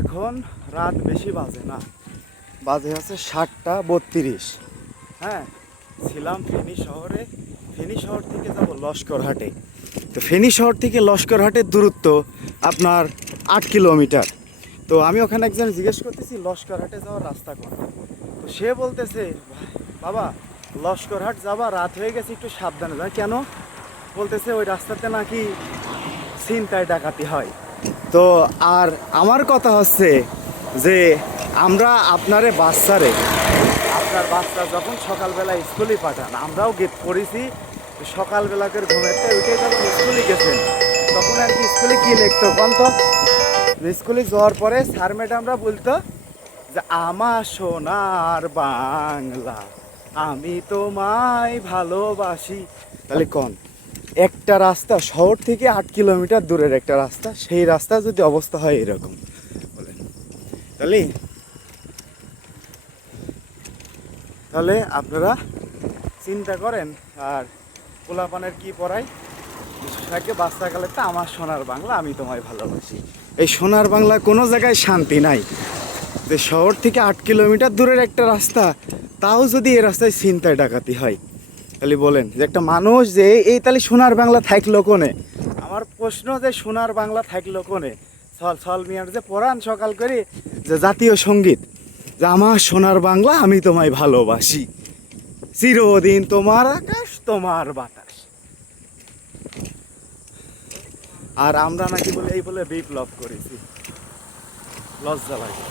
এখন রাত বেশি বাজে না, বাজে হচ্ছে 7টা 32। হ্যাঁ, ছিলাম ফেনী শহরে। ফেনী শহর থেকে যাব লস্করহাটে। তো ফেনী শহর থেকে লস্করহাটের দূরত্ব আপনার 8 কিলোমিটার। তো আমি ওখানে একজন জিজ্ঞেস করতেছি লস্করহাটে যাওয়ার রাস্তা কোনটা। তো সে বলতেছে, বাবা লস্করহাট যাবা, রাত হয়ে গেছে, একটু সাবধানে যায়। কেন? বলতেছে ওই রাস্তাতে নাকি ছিনতাই ডাকাতি হয়। তো আর আমার কথা হচ্ছে যে আমরা আপনার বাচ্চা যখন সকালবেলা স্কুলে পাঠান, আমরাও গেট পড়েছি সকালবেলাকের ঘুমেরটা উঠে যখন স্কুলে গেছেন, তখন আর কি স্কুলে কি লিখতো কোন তো? স্কুলে যাওয়ার পরে স্যার ম্যাডামরা বলতো যে আমার সোনার বাংলা আমি তোমায় ভালোবাসি। তাহলে কোন একটা রাস্তা শহর থেকে 8 কিলোমিটার দূরের একটা রাস্তা, সেই রাস্তা যদি অবস্থা হয় এরকম, বলেন তাহলে তাহলে আপনারা চিন্তা করেন। আর পোলাপানের কি পড়াই, থাকে বাচ্চাকালে তো আমার সোনার বাংলা আমি তোমায় ভালোবাসি। এই সোনার বাংলা কোনো জায়গায় শান্তি নাই। যে শহর থেকে 8 কিলোমিটার দূরের একটা রাস্তা, তাও যদি এই রাস্তায় ছিনতাই ডাকাতি হয়, তাহলে বলেন যে একটা মানুষ যে এই তাহলে সোনার বাংলা থাকলো কোনে? আমার প্রশ্ন যে সোনার বাংলা থাকলো কোনে? সল মিয়ার যে পড়ান সকাল করে যে জাতীয় সঙ্গীত, যে আমার সোনার বাংলা আমি তোমায় ভালোবাসি, চিরদিন তোমার আকাশ তোমার বাতাস। আর আমরা নাকি বলে এই বলে বিপ্লব করেছি, লজ্জা লাগে।